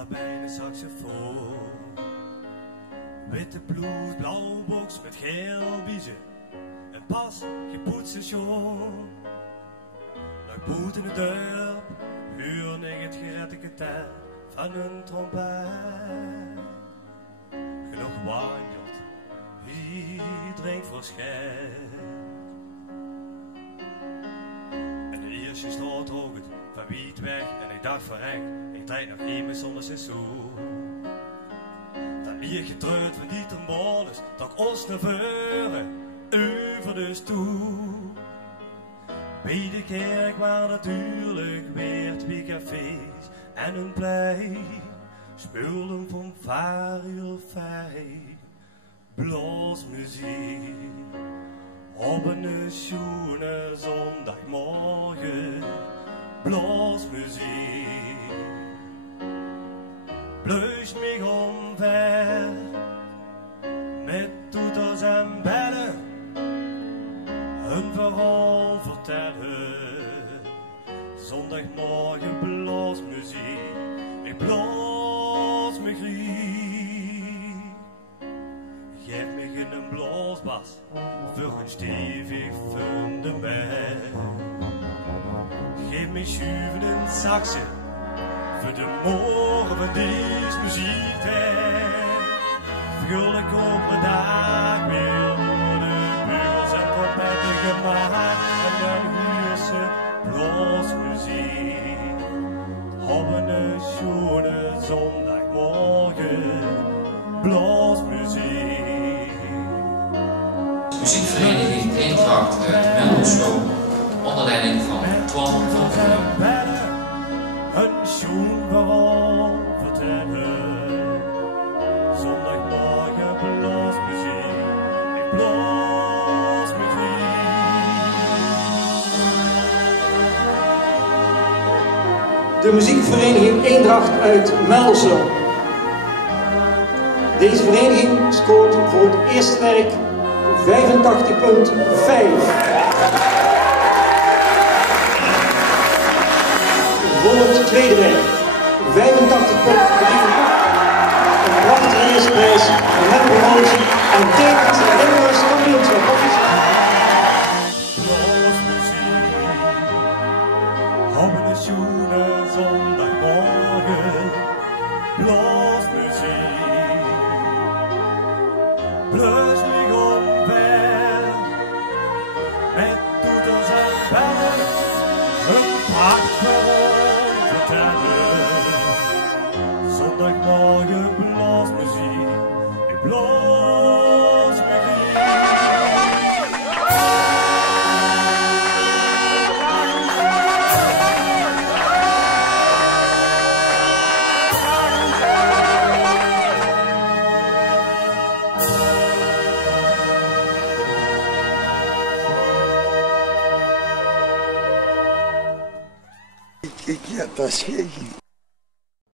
allebei een saxofoon. Witte blouse, blauwe box met geel biezen. Een pas gepoetste schoen. Nog buiten de deur huurde ik het gerette tijd van een trompet. Genoeg gewandeld, iedereen verschijnt. En de eerste straat rook het van wiet weg en ik dacht verrek, ik draai nog even zonder seizoen. Dan hier getreurd van die trombones, toch ons naar voren, over de stoel. Bij de kerk waar natuurlijk weer 2 cafés en een plein. Spullen van Fanfare 5, Bloasmuziek. Op een schoene zondagmorgen, Bloasmuziek. Bleus mij omver, met toeters en bellen, een verhaal vertellen. Zondagmorgen Bloasmuziek, ik blaas me griep. Geef me een blaasbas voor een stevig fundament. Geef me schuiven en saxen voor de morgen van deze muziektijd. Vul ik op een dag weer door de bugels en trompetten gemaakt. En dan huur ze Bloasmuziek. Op een schone zondagmorgen, Bloasmuziek. Muziekvereniging Eendracht uit Melderslo, onder leiding van Fanfare. Een schoen verhaal vertellen. Zondagmorgen Bloasmuziek. Ik blaas me griep. De muziekvereniging Eendracht uit Melderslo. Deze vereniging scoort voor het eerste werk 85,5. Voor het tweede werk 85,3. Een prachtige eerste prijs met promotie en tevens de Limburgs kampioenschap. Zondagmorgen, Bloasmuziek. Bleus me omver, met toeters en bellen, een prachtverhaal vertellen. Zondagmorgen Bloasmuziek, ik blaas me griep. Ja, dat is geen.